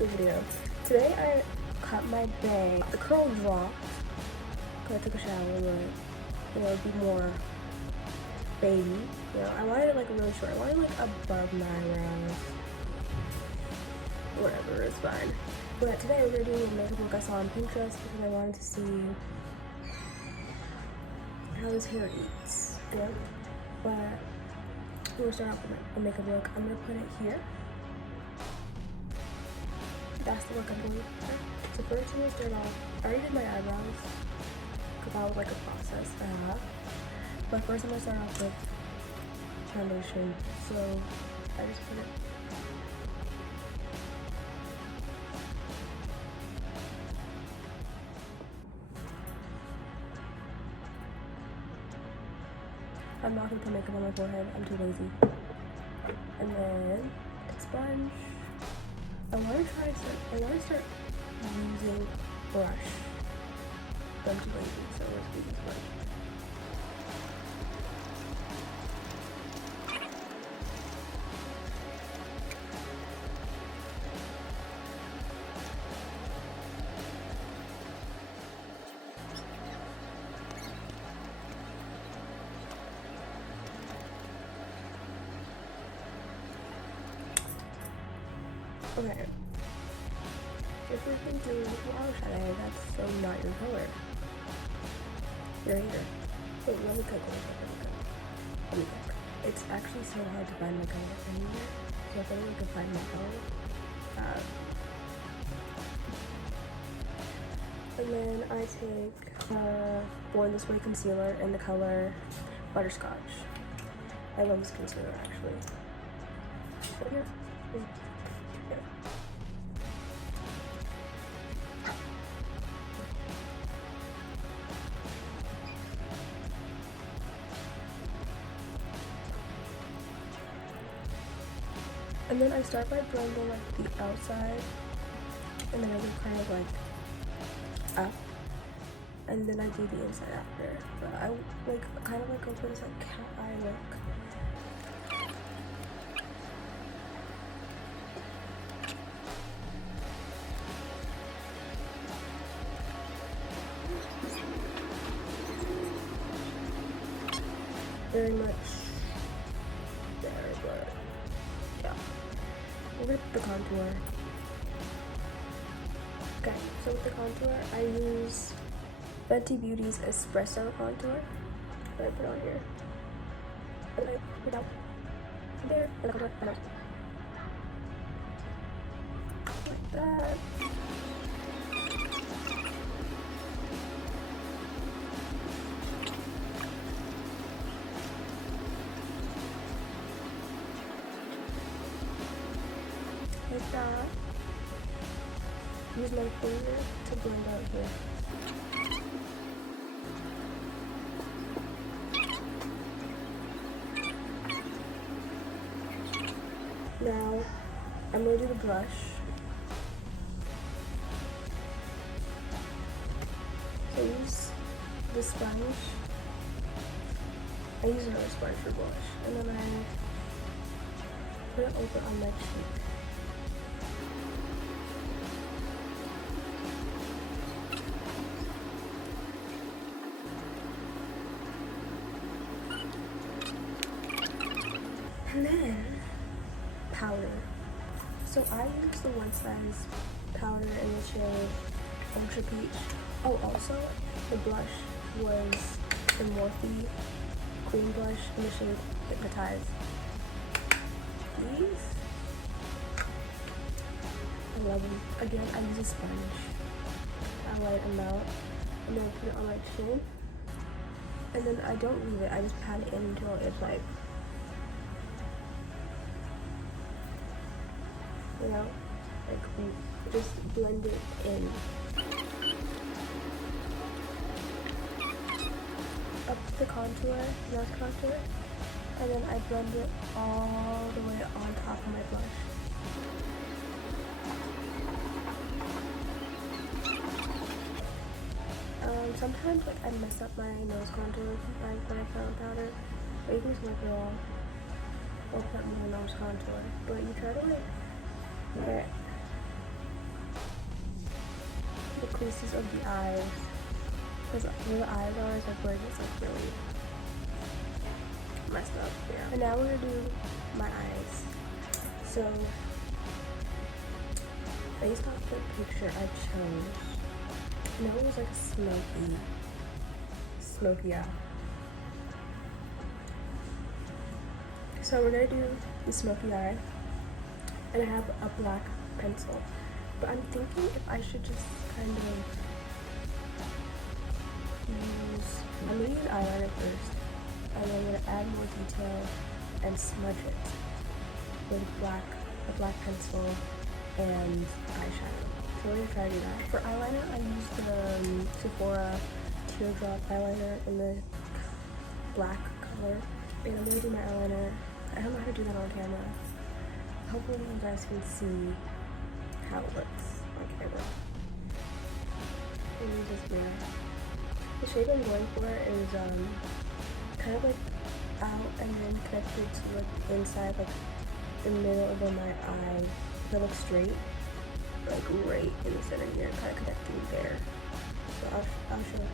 the video. Today I cut my bang. The curl dropped because I took a shower, but it'd be more baby. I wanted it like really short. I wanted like above my eyebrows. Whatever, it's fine. But today we're gonna do a makeup look I saw on Pinterest because I wanted to see how this hair eats. But we're gonna start off with a makeup look. I'm gonna put it here. That's the look I'm going for. So first I'm gonna start off. I already did my eyebrows because that was like a process I have. But first I'm gonna start off with foundation. So I just put it. I'm not gonna put makeup on my forehead. I'm too lazy. And then sponge. I want to start using brush. But I'm too lazy, so let's use sponge. Okay. If we're thinking eyeshadow, that's so not your color. Your hair. Wait, let me cook. Let me cook. It's actually so hard to find my color anywhere. So if anyone can find my color, and then I take Born This Way concealer in the color Butterscotch. I love this concealer actually. Right here. And then I start by blending like the outside, and then I go kind of like up, and then I do the inside after. But I like kind of like go for this like cat eye look. Very much there, but yeah. With the contour. Okay, so with the contour, I use Fenty Beauty's Espresso contour that I put on here. And I put out there, and the contour, and out. Like that. Like that. Use my finger to blend out here. Now I'm going to do the brush. So use the sponge. I use another sponge for blush, and then I put it over on my cheek. And then powder. So I use the One Size powder in the shade Ultra Peach. Oh, also the blush was the Morphe Queen blush in the shade Hypnotize. These, I love them. Again, I use a sponge. I light them out, and then I put it on my chin. And then I don't leave it. I just pat it in until it's like, like just blend it in. Up to the contour, nose contour, and then I blend it all the way on top of my blush. Sometimes like I mess up my nose contour when I put on powder, but you can just wipe it off. Or put more nose contour, but you try to like get the creases of the eyes. Because where the eyes are is like where it gets like really messed up. Yeah. And now we're gonna do my eyes. So based off the picture I chose, I know it was like a smoky eye. So we're gonna do the smoky eye, and I have a black pencil, but I'm thinking if I should just kind of I'm gonna use eyeliner first, and then I'm gonna add more detail and smudge it with a black pencil and eyeshadow. So we're gonna try to do that. For eyeliner, I used the Sephora teardrop eyeliner in the black color, and I'm gonna do my eyeliner. I don't know how to do that on camera. Hopefully you guys can see how it looks on camera. Use this mirror. The shade I'm going for is kind of like out and then connected to like the inside, like the middle of my eye that looks straight, like right in the center here, kind of connecting there. So I'll show.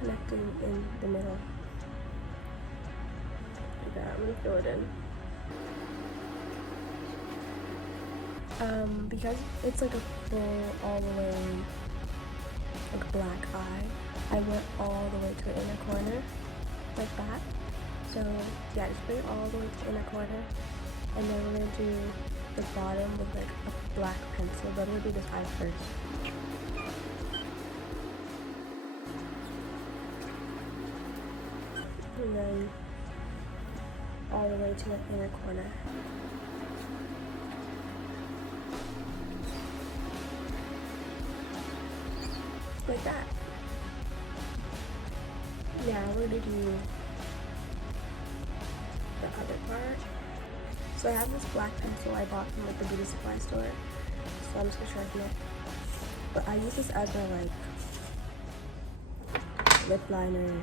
Connecting in the middle. Like that. I'm gonna fill it in. Because it's like a full all the way like black eye, I went all the way to the inner corner like that. So yeah, just bring it all the way to the inner corner, and then we're gonna do the bottom with like a black pencil, but I'm gonna do this eye first. And then all the way to the inner corner. Like that. Now we're gonna do the other part. So I have this black pencil I bought from like the beauty supply store. So I'm just gonna sharpen it. But I use this as my like lip liner,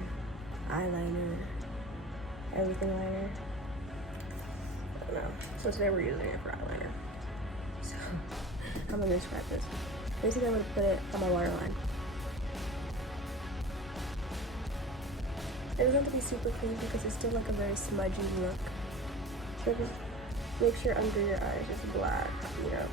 eyeliner, everything liner. I don't know. So today we're using it for eyeliner. So I'm gonna describe this. Basically I'm gonna put it on my waterline. It doesn't have to be super clean because it's still like a very smudgy look. So just make sure under your eyes is black, you know.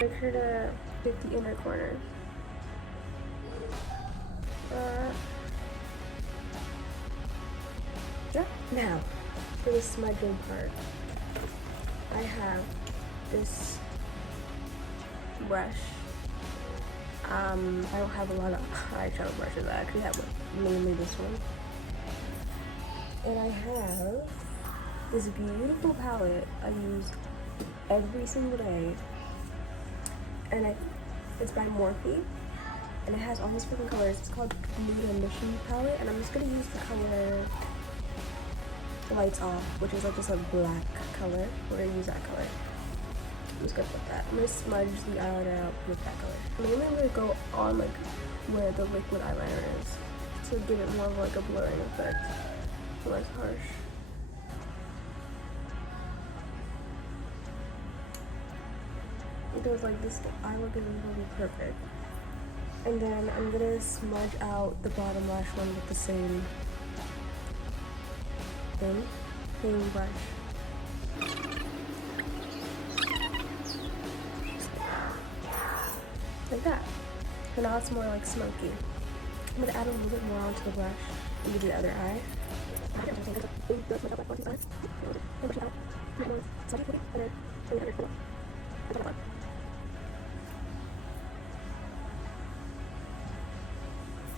Make sure to hit the inner corner. Yeah. Now, for the smudging part, I have this brush. I don't have a lot of eyeshadow brushes. I actually have mainly this one. And I have this beautiful palette I use every single day. And it's by Morphe. And it has all these different colors. It's called Nude Ambition palette. And I'm just gonna use the color Lights Off, which is like just a black color. We're gonna use that color. I'm just gonna put that. I'm gonna smudge the eyeliner out with that color. Mainly I'm gonna go on like where the liquid eyeliner is to give it more of like a blurring effect. So less harsh. Because like this eye look isn't gonna be perfect. And then I'm gonna smudge out the bottom lash one with the same brush. Like that. So now it's more like smoky. I'm gonna add a little bit more onto the brush and do the other eye.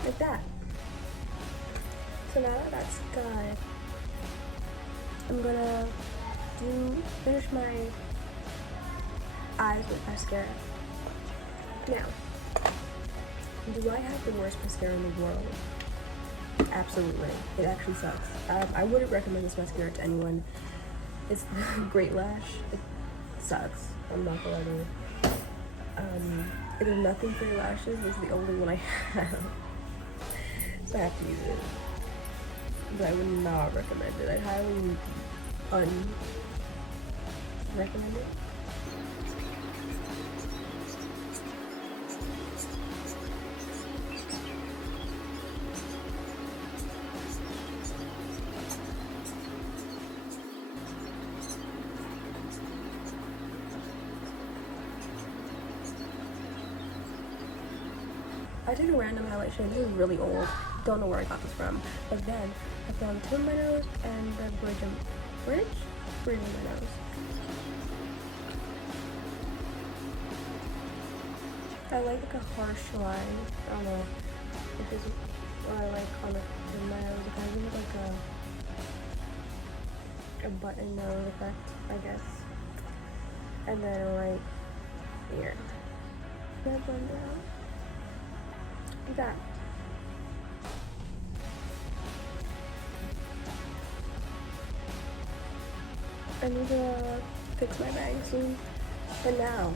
Like that. So now that that's done, I'm gonna finish my eyes with mascara. Now, do I have the worst mascara in the world? Absolutely. It actually sucks. I wouldn't recommend this mascara to anyone. It's Great Lash. It sucks. I'm not gonna lie to you. It is nothing for your lashes. This is the only one I have. So I have to use it. But I would not recommend it. I'd highly recommend it. I did a random highlight shade. This is really old. Don't know where I got this from. But then I found two in my nose and the bridge in my nose. I like a harsh line. I don't know if this is what I like on the in my nose. It kind of gives it like a button nose effect, I guess. And then right here. That blend out. Like that. I need to fix my bag soon. But now,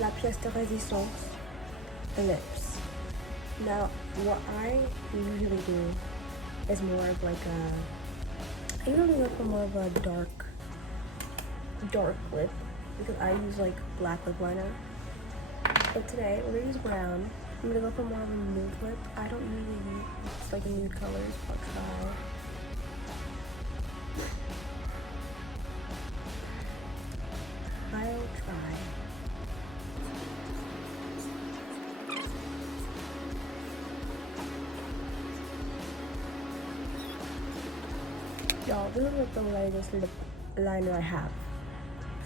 la pièce de résistance, lips. Now, what I usually do is more of like I usually look for more of a dark lip because I use like black lip liner. But today, we're gonna use brown. I'm gonna go for more of a nude lip. I don't usually use like nude colors. I'll try. Y'all, this is like the lightest lip liner I have.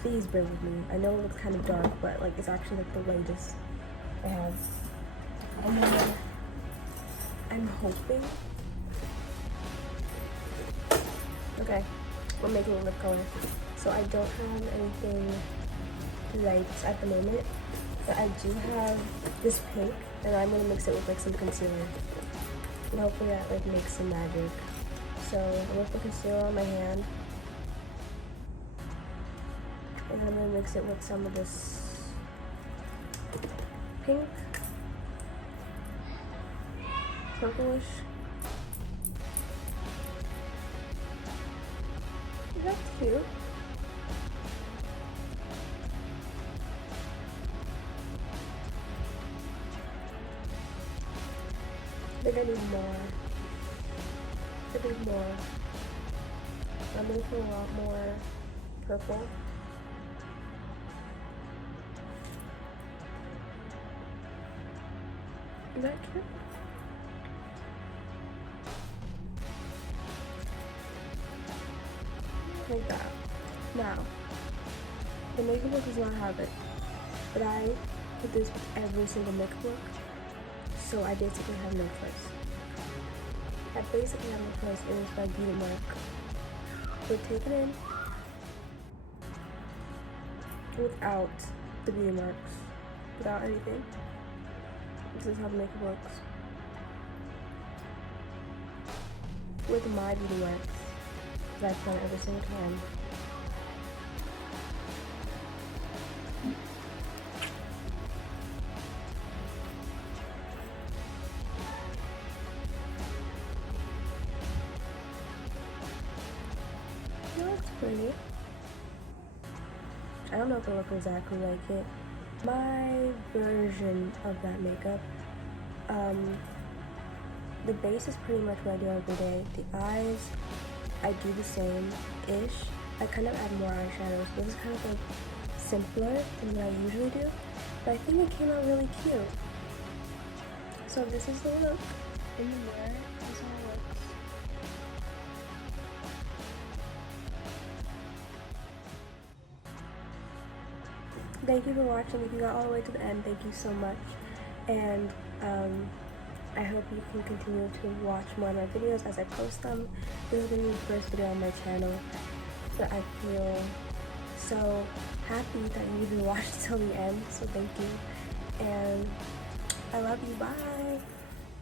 Please bear with me. I know it looks kind of dark, but like it's actually like the lightest I have. And then I'm hoping. Okay, we're making a lip color. So I don't have anything light at the moment, but I do have this pink, and I'm gonna mix it with like some concealer. And hopefully that like makes some magic. So I'm gonna put concealer on my hand, and then I'm gonna mix it with some of this pink, purplish. That's cute. I think I need more. I need more. I'm gonna put a lot more purple. Is that cute? Like that. Now, the makeup look does not have it, but I put this with every single makeup look, so I basically have no choice. I basically have no choice. It is by Beauty Mark. So take it in without the beauty marks, without anything. This is how the makeup looks. With my beauty marks that I put on every single time. It looks pretty. I don't know if it looks exactly like it. My version of that makeup, the base is pretty much what I do every day. The eyes, I do the same-ish. I kind of add more eyeshadows. This is kind of like simpler than what I usually do, but I think it came out really cute. So this is the look in the mirror. This is how it looks. Thank you for watching. If you got all the way to the end, thank you so much. And I hope you can continue to watch more of my videos as I post them. This is going to be the first video on my channel, so I feel so happy that you even watched till the end. So thank you, and I love you. Bye.